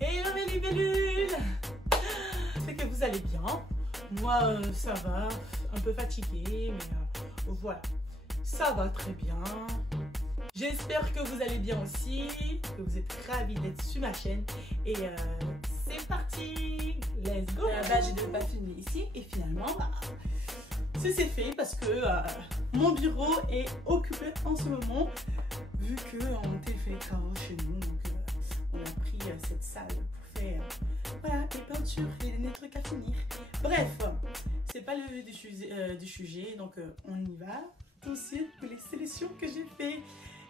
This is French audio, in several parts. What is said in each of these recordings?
Hello mes libellules, c'est que vous allez bien. Moi ça va, un peu fatiguée, mais voilà, ça va très bien. J'espère que vous allez bien aussi, que vous êtes ravis d'être sur ma chaîne. Et c'est parti, let's go. Je ne vais pas filmer ici et finalement, c'est fait parce que mon bureau est occupé en ce moment, vu qu'on fait les travaux chez nous. Donc on a pris cette salle pour faire voilà, les peintures et des trucs à finir. Bref, c'est pas le vif du sujet, donc on y va tout de suite pour les sélections que j'ai fait.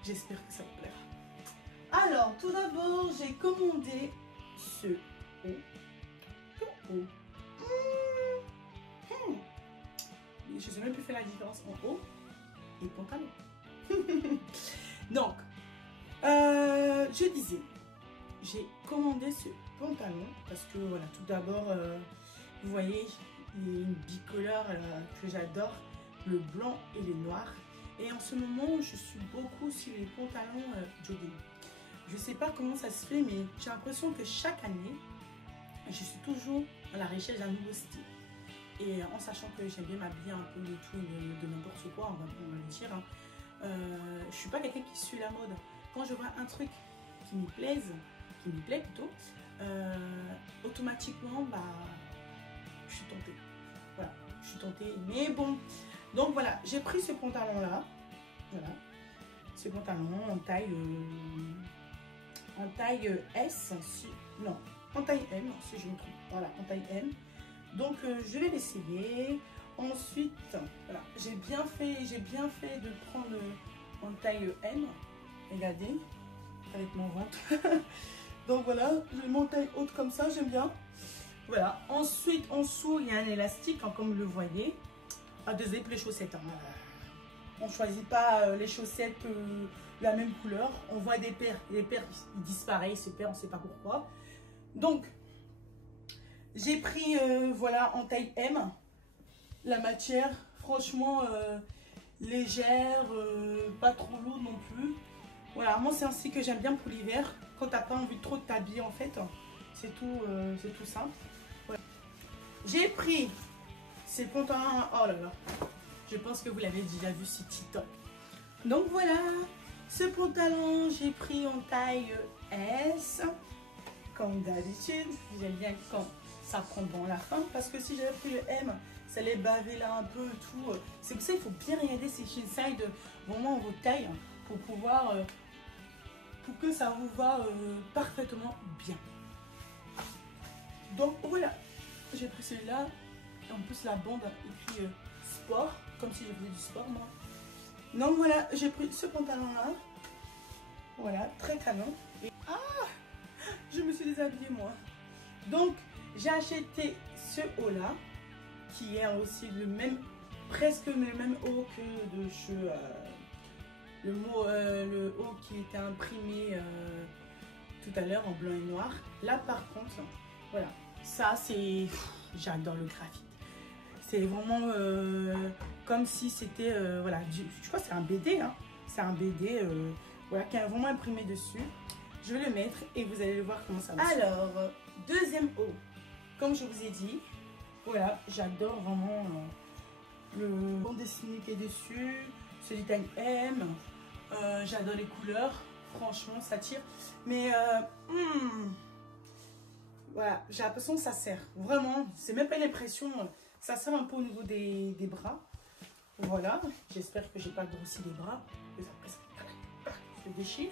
J'espère que ça vous plaira. Alors, tout d'abord, j'ai commandé ce haut. Je ne sais même plus faire la différence en haut et pantalon. Donc, je disais, j'ai commandé ce pantalon parce que, voilà, tout d'abord, vous voyez, il y a une bicolore que j'adore, le blanc et le noir. Et en ce moment, je suis beaucoup sur les pantalons jogging. Je ne sais pas comment ça se fait, mais j'ai l'impression que chaque année, je suis toujours à la recherche d'un nouveau style. Et en sachant que j'aime bien m'habiller un peu de tout et de n'importe quoi, on va le dire. Hein. Je ne suis pas quelqu'un qui suit la mode. Quand je vois un truc qui me plaît plutôt, automatiquement, je suis tentée. Voilà, je suis tentée, mais bon. Donc voilà, j'ai pris ce pantalon là, voilà, ce pantalon en taille S, non, en taille M, si je me trompe, voilà, en taille M. Donc je vais l'essayer. Ensuite, voilà, j'ai bien fait de prendre en taille M, regardez, avec mon ventre. Donc voilà, je mets en taille haute comme ça, j'aime bien. Voilà, ensuite en dessous, il y a un élastique, hein, comme vous le voyez. Désolé pour les chaussettes, hein. On ne choisit pas les chaussettes la même couleur. On voit des paires, les paires ils disparaissent, ces paires on ne sait pas pourquoi. Donc j'ai pris voilà en taille M, la matière franchement légère, pas trop lourde non plus. Voilà, moi c'est ainsi que j'aime bien pour l'hiver, quand t'as pas envie trop de t'habiller en fait, c'est tout simple. Voilà. J'ai pris ces pantalons, oh là là, je pense que vous l'avez déjà vu sur TikTok. Donc voilà, ce pantalon, j'ai pris en taille S, comme d'habitude. J'aime bien quand ça prend bon la fin, parce que si j'avais pris le M, ça allait baver là un peu tout. C'est pour ça qu'il faut bien regarder ces chin side, vraiment vos tailles, pour pouvoir, pour que ça vous va parfaitement bien. Donc voilà, j'ai pris celui-là. En plus la bande a écrit sport, comme si je faisais du sport moi. Donc voilà, j'ai pris ce pantalon là. Voilà, très canon. Et je me suis déshabillée moi. Donc j'ai acheté ce haut là, qui est aussi le même, presque le même haut que de chez le haut qui était imprimé tout à l'heure en blanc et noir. Là par contre, voilà, ça c'est, j'adore le graphique. C'est vraiment comme si c'était, voilà, je crois que c'est un BD, hein. C'est un BD, voilà, qui est vraiment imprimé dessus. Je vais le mettre et vous allez voir comment ça va. Alors, deuxième haut, comme je vous ai dit, voilà, j'adore vraiment le bande dessinée qui est dessus, celui taille M, j'adore les couleurs, franchement, ça tire. Mais, voilà, j'ai l'impression que ça serre, vraiment, c'est même pas une impression. Ça sert un peu au niveau des bras. Voilà. J'espère que j'ai pas grossi les bras. Ça se déchire.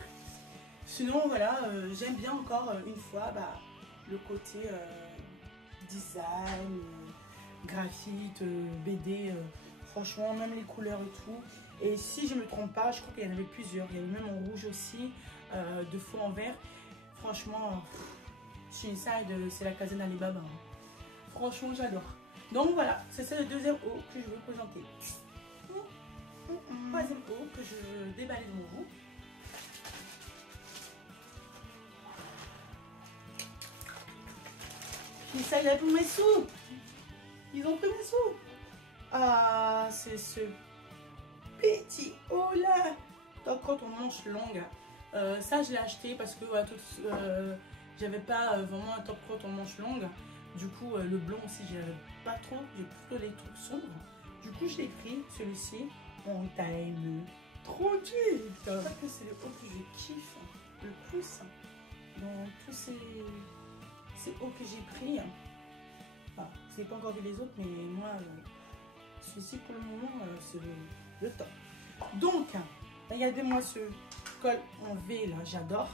Sinon, voilà, j'aime bien encore une fois le côté design, graphite, BD. Franchement, même les couleurs et tout. Et si je me trompe pas, je crois qu'il y en avait plusieurs. Il y en avait même en rouge aussi, de fond en vert. Franchement, Shinside, c'est la caserne Alibaba. Hein. Franchement, j'adore. Donc voilà, c'est ça le deuxième haut que je veux présenter. Troisième haut que je déballe devant vous. Puis ça, il a pris mes sous. Ils ont pris mes sous. Ah, c'est ce petit haut là. Donc quand on manche longue, ça je l'ai acheté parce que J'avais pas vraiment un top coat en manche longue. Du coup, le blanc aussi, j'avais pas trop. J'ai plutôt des trucs sombres. Du coup, j'ai pris celui-ci en taille 38. Je crois que c'est le haut que je kiffe le plus dans tous ces hauts que j'ai pris. Enfin, je n'ai pas encore vu les autres, mais moi, celui-ci pour le moment, c'est le top. Donc, regardez-moi ce col en V là, j'adore.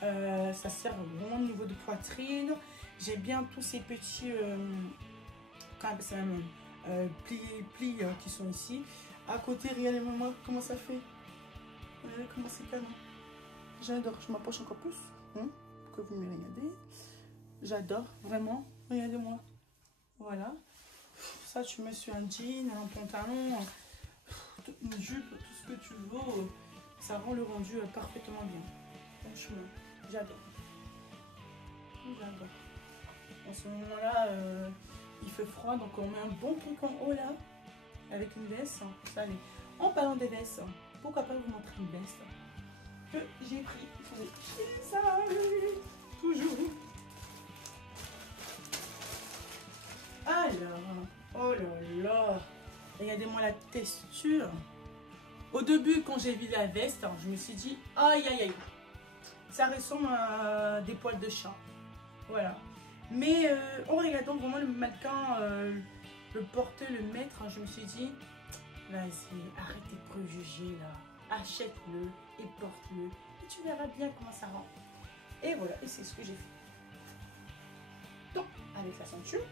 Ça sert vraiment au niveau de poitrine. J'ai bien tous ces petits plis qui sont ici. À côté, regardez-moi comment ça fait. Regardez comment c'est canon. J'adore. Je m'approche encore plus pour que vous me regardez. J'adore, vraiment. Regardez-moi. Voilà. Ça, tu mets sur un jean, un pantalon, une jupe, tout ce que tu veux. Ça rend le rendu parfaitement bien. Franchement, j'adore. J'adore. En ce moment-là, il fait froid, donc on met un bon truc en haut là, avec une veste. Allez, en parlant des vestes, pourquoi pas vous montrer une veste que j'ai pris. Ça, toujours. Alors, oh là là, regardez-moi la texture. Au début, quand j'ai vu la veste, je me suis dit, aïe aïe aïe, ça ressemble à des poils de chat. Voilà. Mais en regardant vraiment le mannequin, le porter, le mettre, je me suis dit, vas-y, arrête tes préjugés là, achète-le et porte-le. Et tu verras bien comment ça rend. Et voilà, et c'est ce que j'ai fait. Donc, avec la ceinture,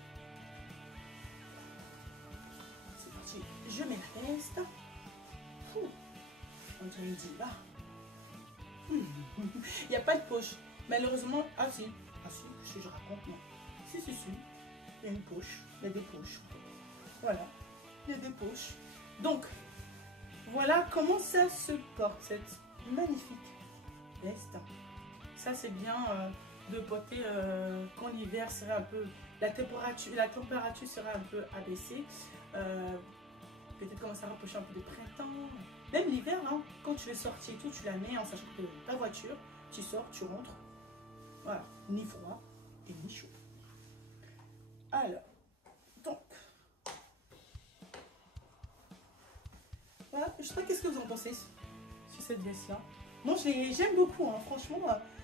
c'est parti, je mets la veste. On dirait une diva. Il n'y a pas de poche. Malheureusement, ah si, ce que je raconte, non. Si, il y a une poche, il y a des poches. Voilà, il y a des poches. Donc, voilà comment ça se porte, cette magnifique veste. Ça, c'est bien de porter quand l'hiver serait un peu... La température sera un peu abaissée. Peut-être commencer à rapprocher un peu de printemps. Même l'hiver, hein, quand tu veux sortir et tout, tu la mets en sachant que ta voiture, tu sors, tu rentres. Voilà, ni froid et ni chaud. Alors, donc, voilà, je sais pas qu'est-ce que vous en pensez sur cette veste-là. Moi, j'aime beaucoup, hein, franchement,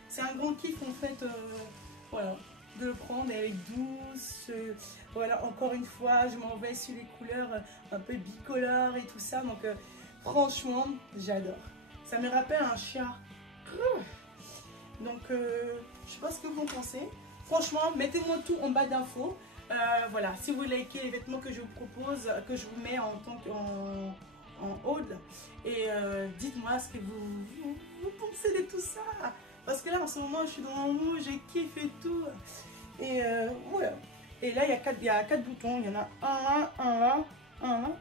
c'est un grand kiff en fait, voilà, de le prendre, elle est douce, voilà, encore une fois, je m'en vais sur les couleurs un peu bicolores et tout ça, donc franchement, j'adore. Ça me rappelle un chat. Donc, je sais pas ce que vous en pensez. Franchement, mettez-moi tout en bas d'infos. Voilà, si vous likez les vêtements que je vous propose, que je vous mets en tant en haul, et dites-moi ce que vous pensez de tout ça. Parce que là, en ce moment, je suis dans mon mood, j'ai kiffé tout. Et voilà. Et là, il y a 4 boutons. Il y en a un là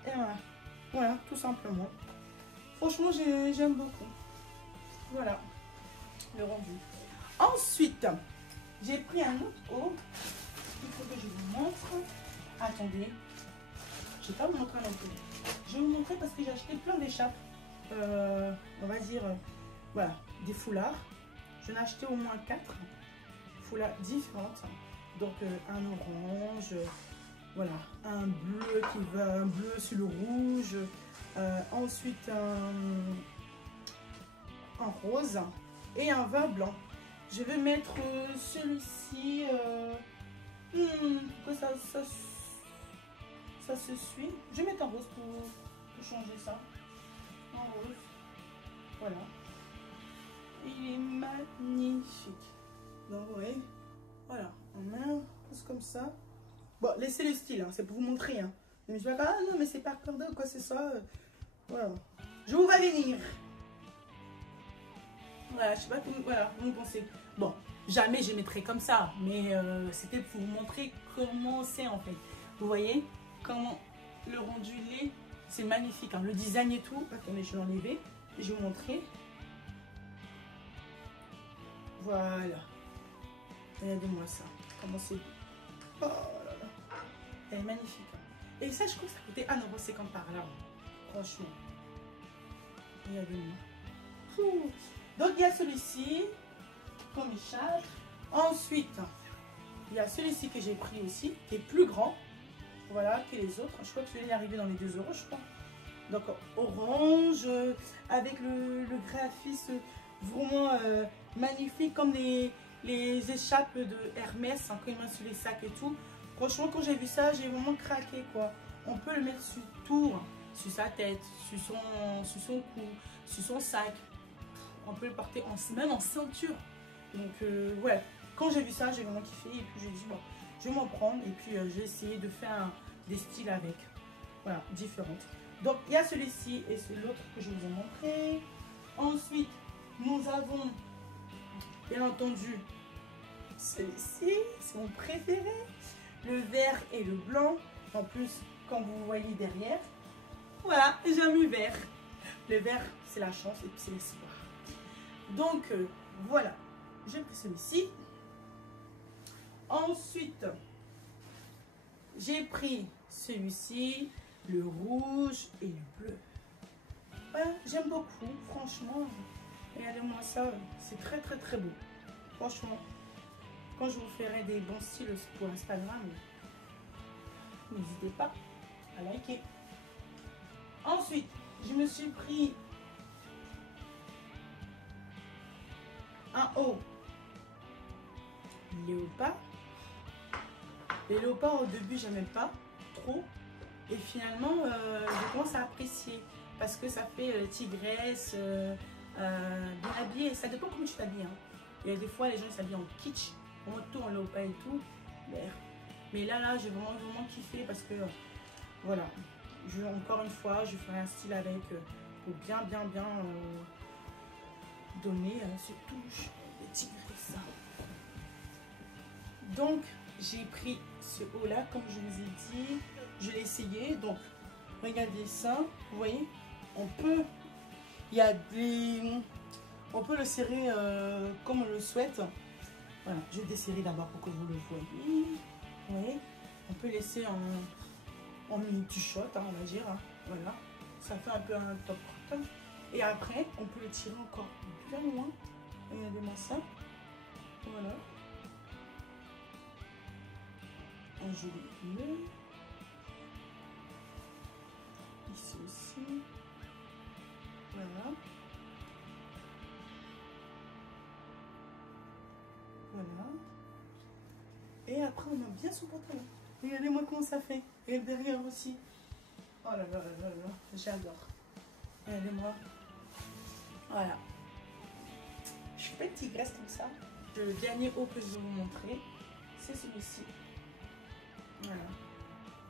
et un là. Voilà, tout simplement. Franchement, j'aime beaucoup. Voilà, le rendu. Ensuite, j'ai pris un autre haut. Il faut que je vous montre. Attendez. Je ne vais pas vous montrer non plus. Je vais vous montrer parce que j'ai acheté plein d'écharpes. On va dire, voilà, des foulards. J'en ai acheté au moins 4 foulards différentes. Donc, un orange, voilà, un bleu qui va, un bleu sur le rouge. Ensuite, un rose et un vin blanc. Je vais mettre celui-ci. Pourquoi ça se suit. Je vais mettre un rose pour changer ça. Un rose. Voilà. Il est magnifique. Donc, vous voyez. Voilà. On met un rose comme ça. Bon, laissez le style. Hein, c'est pour vous montrer. Hein. Mais je vais pas. Ah non, mais c'est pas accordé ou quoi, c'est ça. Voilà. Je vous vais venir. Voilà, je sais pas comment, voilà, vous pensez. Bon, jamais je mettrai comme ça, mais c'était pour vous montrer comment c'est en fait. Vous voyez comment le rendu l'est, c'est magnifique. Hein. Le design et tout. Attendez, je vais l'enlever. Je vais vous montrer. Voilà. Regardez-moi ça. Comment c'est. Oh là là. Elle est magnifique. Hein. Et ça, je crois que ça coûtait 1,50 € par là. Franchement. Regardez-moi. Donc, il y a celui-ci. Comme écharpe. Ensuite, il y a celui-ci que j'ai pris aussi, qui est plus grand, voilà, que les autres. Je crois que celui-là est arrivé dans les 2 euros, je crois. Donc orange, avec le graphisme vraiment magnifique, comme les échappes de Hermès, hein, quand ils mettent sur les sacs et tout. Franchement, quand j'ai vu ça, j'ai vraiment craqué, quoi. On peut le mettre sur tout, hein, sur sa tête, sur son cou, sur son sac. On peut le porter même en ceinture. Donc, ouais, quand j'ai vu ça, j'ai vraiment kiffé. Et puis, j'ai dit, bon, je vais m'en prendre. Et puis, j'ai essayé de faire des styles avec. Voilà, différentes. Donc, il y a celui-ci et l'autre que je vous ai montré. Ensuite, nous avons, bien entendu, celui-ci. C'est mon préféré. Le vert et le blanc. En plus, comme vous voyez derrière, voilà, j'ai mis vert. Le vert, c'est la chance et puis c'est l'espoir. Donc, voilà. J'ai pris celui-ci. Ensuite, j'ai pris celui-ci, le rouge et le bleu. Voilà, j'aime beaucoup, franchement. Regardez-moi ça, c'est très très très beau. Franchement, quand je vous ferai des bons styles pour Instagram, n'hésitez pas à liker. Ensuite, je me suis pris un haut léopard. Les léopards au début j'aimais pas trop et finalement je commence à apprécier parce que ça fait tigresse, bien habillée. Ça dépend comment tu t'habilles, hein. Il y a des fois les gens s'habillent en kitsch, en tout en léopard et tout. Mais là j'ai vraiment kiffé parce que voilà, encore une fois je ferai un style avec pour bien donner ce touche de tigresse. Donc j'ai pris ce haut là comme je vous ai dit, je l'ai essayé. Donc regardez ça, vous voyez, on peut le serrer comme on le souhaite. Voilà, je vais desserrer d'abord pour que vous le voyez. Vous voyez, on peut laisser en mini t-shirt, hein, on va dire, hein. Voilà, ça fait un peu un top crop. Et après on peut le tirer encore bien loin. Regardez-moi ça, voilà, un joli bleu, ici aussi, voilà, voilà, et après on a bien son pantalon. Regardez-moi comment ça fait, et derrière aussi. Oh là là là là là, j'adore. Regardez-moi, voilà, je suis pas une tigresse comme ça. Le dernier haut que je vais vous montrer, c'est celui-ci. Voilà,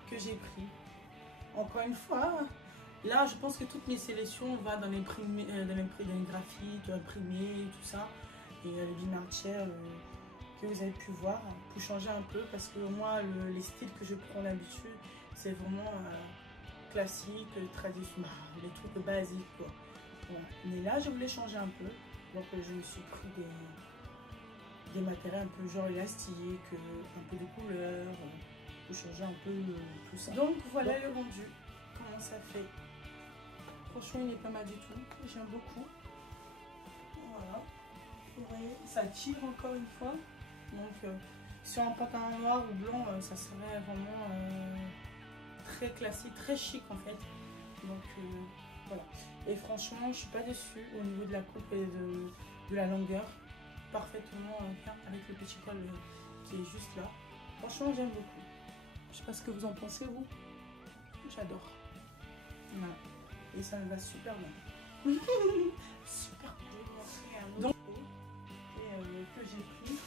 que j'ai pris. Encore une fois, là je pense que toutes mes sélections vont dans les graphiques, dans l'imprimé, tout ça. Et le bimartière que vous avez pu voir, pour changer un peu, parce que moi les styles que je prends d'habitude, c'est vraiment classique, traditionnel, les trucs basiques, quoi. Voilà. Mais là je voulais changer un peu, donc je me suis pris des matériaux un peu genre élastique, un peu de couleur, pour changer un peu tout ça. Donc voilà le rendu, comment ça fait. Franchement il n'est pas mal du tout, j'aime beaucoup. Voilà, vous voyez, ça tire encore une fois. Donc sur un pantalon noir ou blanc, ça serait vraiment très classique, très chic en fait. Donc voilà, et franchement je suis pas déçue au niveau de la coupe et de la longueur. Parfaitement avec le petit col qui est juste là. Franchement j'aime beaucoup. Je sais pas ce que vous en pensez vous. J'adore. Voilà. Et ça me va super bien. Super bien. Donc que j'ai pris.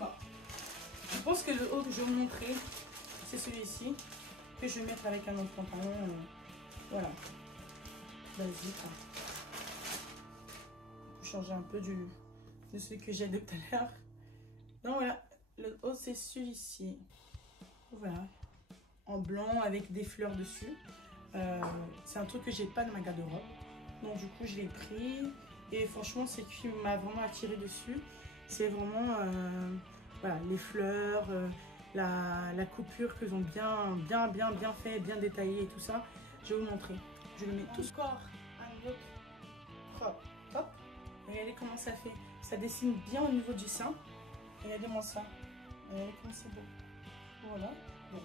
Bon. Je pense que le haut que je vais vous montrer, c'est celui-ci. Que je vais mettre avec un autre pantalon. Voilà. Basique. Changer un peu de celui que j'ai de tout à l'heure. Donc voilà, le haut c'est celui-ci. Voilà, en blanc avec des fleurs dessus. C'est un truc que j'ai pas dans ma garde-robe. Donc du coup je l'ai pris. Et franchement c'est qui m'a vraiment attiré dessus. C'est vraiment voilà, les fleurs, la coupure qu'ils ont bien fait, bien détaillé et tout ça. Je vais vous montrer. Je le mets tout corps à un autre crop top. Regardez comment ça fait. Ça dessine bien au niveau du sein. Regardez-moi ça. Regardez comment c'est beau. Voilà. Bon.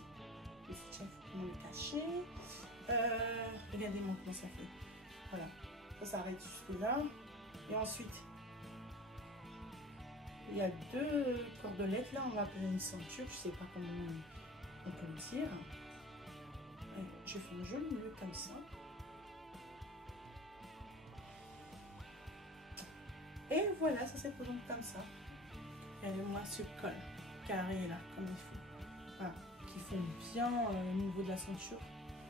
Le soutien, il faut comment le cacher. Regardez-moi comment ça fait. Voilà. Ça s'arrête jusque là. Et ensuite, il y a deux cordelettes là. On va appeler une ceinture. Je sais pas comment on peut le dire. Je fais un joli nœud comme ça. Et voilà, ça se présente comme ça. Regardez-moi ce col carré là, comme il faut. Voilà, qui font bien au niveau de la ceinture.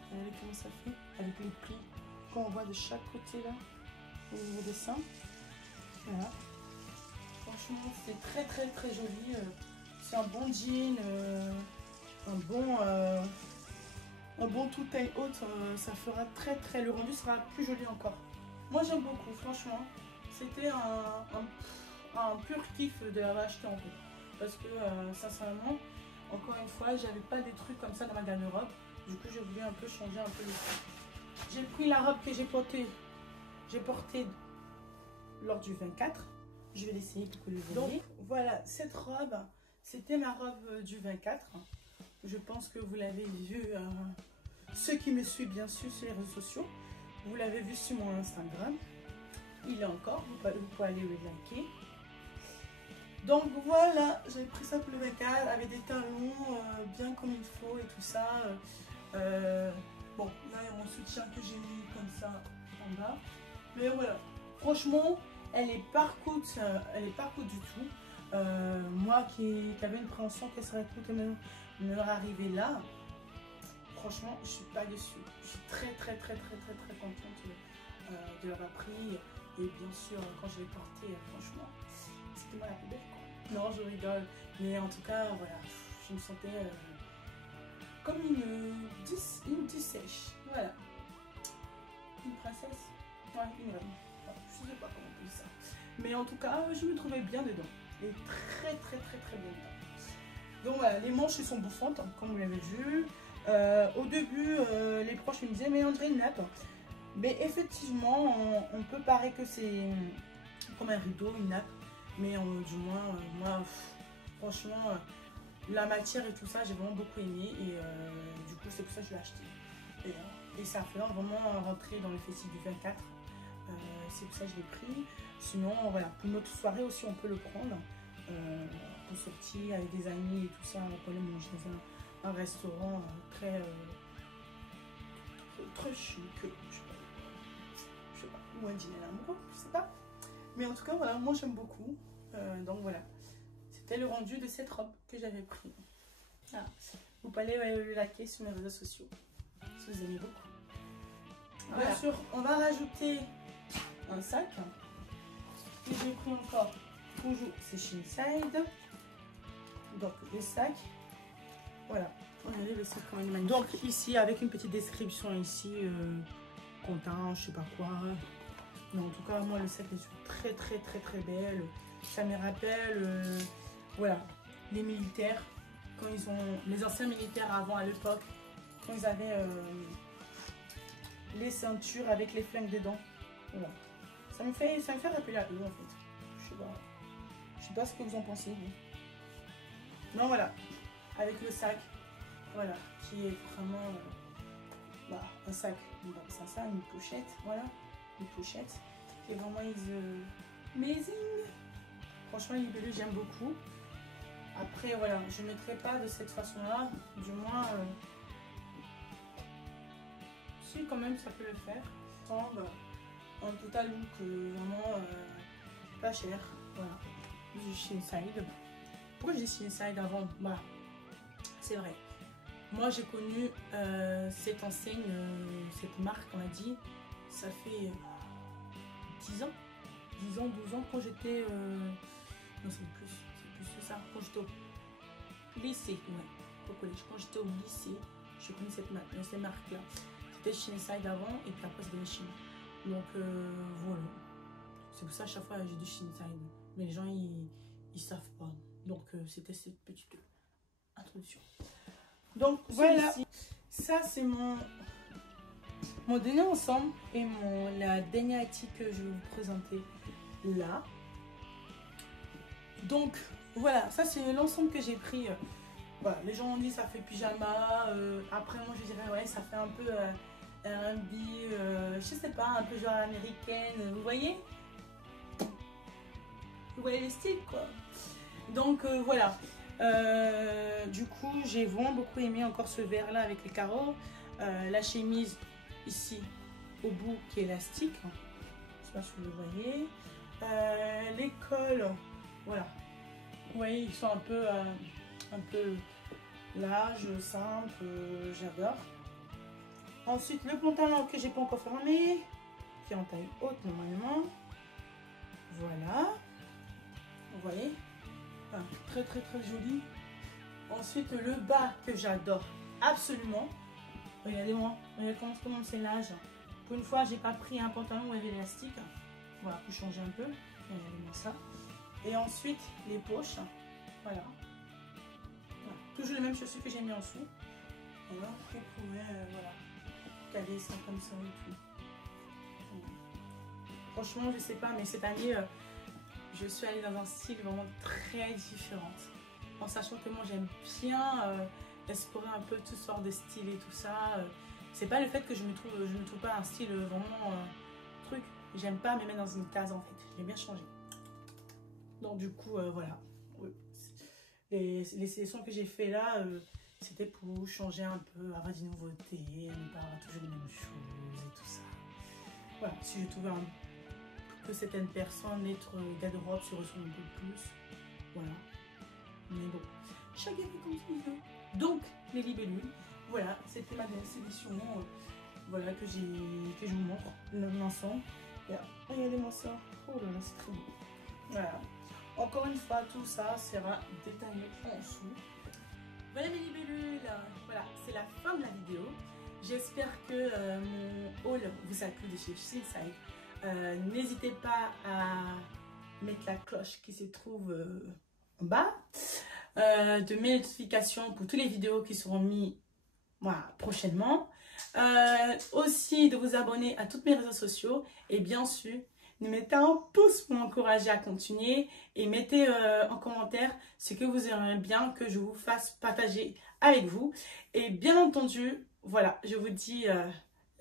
Regardez comment ça fait, avec les plis qu'on voit de chaque côté là, au niveau des seins. Voilà. Franchement, c'est très très très joli. C'est un bon jean, un bon tout taille haute. Ça fera très très, le rendu sera plus joli encore. Moi j'aime beaucoup, franchement. C'était un pur kiff de l'avoir acheté en fait. Parce que sincèrement, encore une fois, j'avais pas des trucs comme ça dans ma garde-robe. Du coup, j'ai voulu un peu changer un peu le truc. J'ai pris la robe que j'ai portée lors du 24. Je vais l'essayer pour que vous voyez. Donc voilà, cette robe, c'était ma robe du 24. Je pense que vous l'avez vu, ceux qui me suivent bien sûr sur les réseaux sociaux. Vous l'avez vu sur mon Instagram. Il est encore, vous pouvez aller le liker. Donc voilà, j'ai pris ça pour le 24 avec des talons bien comme il faut et tout ça. Bon, là il y a mon soutien que j'ai mis comme ça en bas. Mais voilà, franchement, elle est pas coûte du tout. Moi qui avait une préhension qu'elle serait coûte me arriver là, franchement, je suis pas déçue. Je suis très contente de l'avoir pris. Et bien sûr, quand je l'ai porté, franchement, c'était moi la plus belle, quoi. Non, je rigole. Mais en tout cas, voilà, je me sentais comme une sèche. Voilà. Une princesse. Ouais, une reine. Enfin, je sais pas comment on dit ça. Mais en tout cas, je me trouvais bien dedans. Et très bien dedans. Donc voilà, les manches sont bouffantes, comme vous l'avez vu. Au début, les proches me disaient, mais on dirait une nappe. Mais effectivement, on peut paraître que c'est comme un rideau, une nappe. Mais du moins, moi, franchement, la matière et tout ça, j'ai vraiment beaucoup aimé. Et du coup, c'est pour ça que je l'ai acheté. Et ça fait vraiment rentrer dans le festival du 24. C'est pour ça que je l'ai pris. Sinon, voilà, pour notre soirée aussi, on peut le prendre. Pour sortir avec des amis et tout ça. On peut aller manger dans un restaurant très chic. Je sais pas, ou un dîner l'amour, je sais pas. Mais en tout cas, voilà, moi j'aime beaucoup. Donc voilà, c'était le rendu de cette robe que j'avais pris. Ah. Vous pouvez aller le liker sur mes réseaux sociaux si vous aimez beaucoup. Voilà. Bien sûr, on va rajouter un sac. Et j'ai pris encore, toujours, c'est Shinside. Donc le sac, voilà. Regardez le sac quand même magnifique. Donc ici, avec une petite description ici. Content, je sais pas quoi. Mais en tout cas, moi, le sac est très belle. Ça me rappelle, voilà, les militaires, quand ils ont, les anciens militaires avant, à l'époque, quand ils avaient les ceintures avec les flingues dedans. Voilà. Ça me fait rappeler à eux, en fait. Je sais pas ce que vous en pensez, vous. Non, voilà, avec le sac, voilà, qui est vraiment... Bah, un sac, c'est ça, une pochette, voilà, une pochette qui est vraiment amazing. Franchement, l'ibellule, j'aime beaucoup. Après, voilà, je ne mettrai pas de cette façon-là, du moins, si quand même ça peut le faire. Un total look vraiment pas cher, voilà, du Shinside. Pourquoi je dis Shinside avant? Bah, c'est vrai. Moi, j'ai connu cette enseigne, cette marque, on a dit, ça fait 10 ans, 12 ans quand j'étais... non, c'est plus que ça, quand j'étais au lycée, ouais, au collège. Quand j'étais au lycée, je connais cette marque-là. C'était Shinside avant, et puis après, c'était Chine. Donc, voilà. C'est pour ça, à chaque fois, j'ai dit Shinside. Mais les gens, ils savent pas. Donc, c'était cette petite introduction. Donc voilà, ça c'est mon dernier ensemble et la dernière article que je vais vous présenter. là. Donc voilà, ça c'est l'ensemble que j'ai pris. Voilà, les gens ont dit ça fait pyjama. Après moi je dirais ouais, ça fait un peu R&B, je sais pas, un peu genre américaine. Vous voyez les styles quoi. Donc voilà. Du coup j'ai vraiment beaucoup aimé encore ce vert là avec les carreaux. La chemise ici au bout qui est élastique. Je sais pas si vous le voyez. Les cols, voilà. Vous voyez, ils sont un peu larges, simples, j'adore. Ensuite, le pantalon que j'ai pas encore fermé, qui est en taille haute normalement. Voilà. Vous voyez, très très très joli. Ensuite, le bas que j'adore absolument. Regardez-moi, regardez comment c'est l'âge. Pour une fois, j'ai pas pris un pantalon avec l'élastique. Voilà, pour changer un peu. Regardez-moi ça. Et ensuite, les poches. Voilà. Toujours les mêmes chaussures que j'ai mis en dessous. Voilà, vous pouvez voilà, caler ça comme ça et tout. Franchement, je sais pas, mais cette année, je suis allée dans un style vraiment très différent. En sachant que moi, j'aime bien explorer un peu toutes sortes de styles et tout ça. C'est pas le fait que je ne trouve pas un style vraiment truc. J'aime pas me mettre dans une case en fait. J'aime bien changer. Donc du coup, voilà. Les sélections que j'ai fait là, c'était pour changer un peu, avoir des nouveautés, ne pas avoir toujours les mêmes choses et tout ça. Voilà, si je trouvais que certaines personnes, notre garde-robe se ressemble un peu plus. Voilà. Mais bon, chacun fait comme il veut. Donc, les libellules, voilà, c'était ma sélection. Voilà, que je vous montre l'ensemble. Regardez-moi ça. Oh là là, c'est très beau. Voilà. Encore une fois, tout ça sera détaillé en dessous. Voilà mes libellules. Voilà, c'est la fin de la vidéo. J'espère que mon haul vous a plu de chez Shein. N'hésitez pas à mettre la cloche qui se trouve en bas. De mes notifications pour toutes les vidéos qui seront mises voilà, prochainement. Aussi de vous abonner à tous mes réseaux sociaux. Et bien sûr, nous mettez un pouce pour m'encourager à continuer et mettez en commentaire ce que vous aimeriez bien que je vous fasse partager avec vous. Et bien entendu, voilà, je vous dis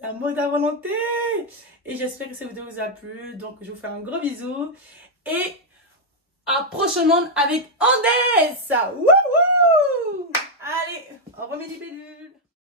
la mode à volonté. Et j'espère que cette vidéo vous a plu. Donc, je vous fais un gros bisou. Et à prochainement avec Andès. Wouhou! Allez, au revoir mes libellules.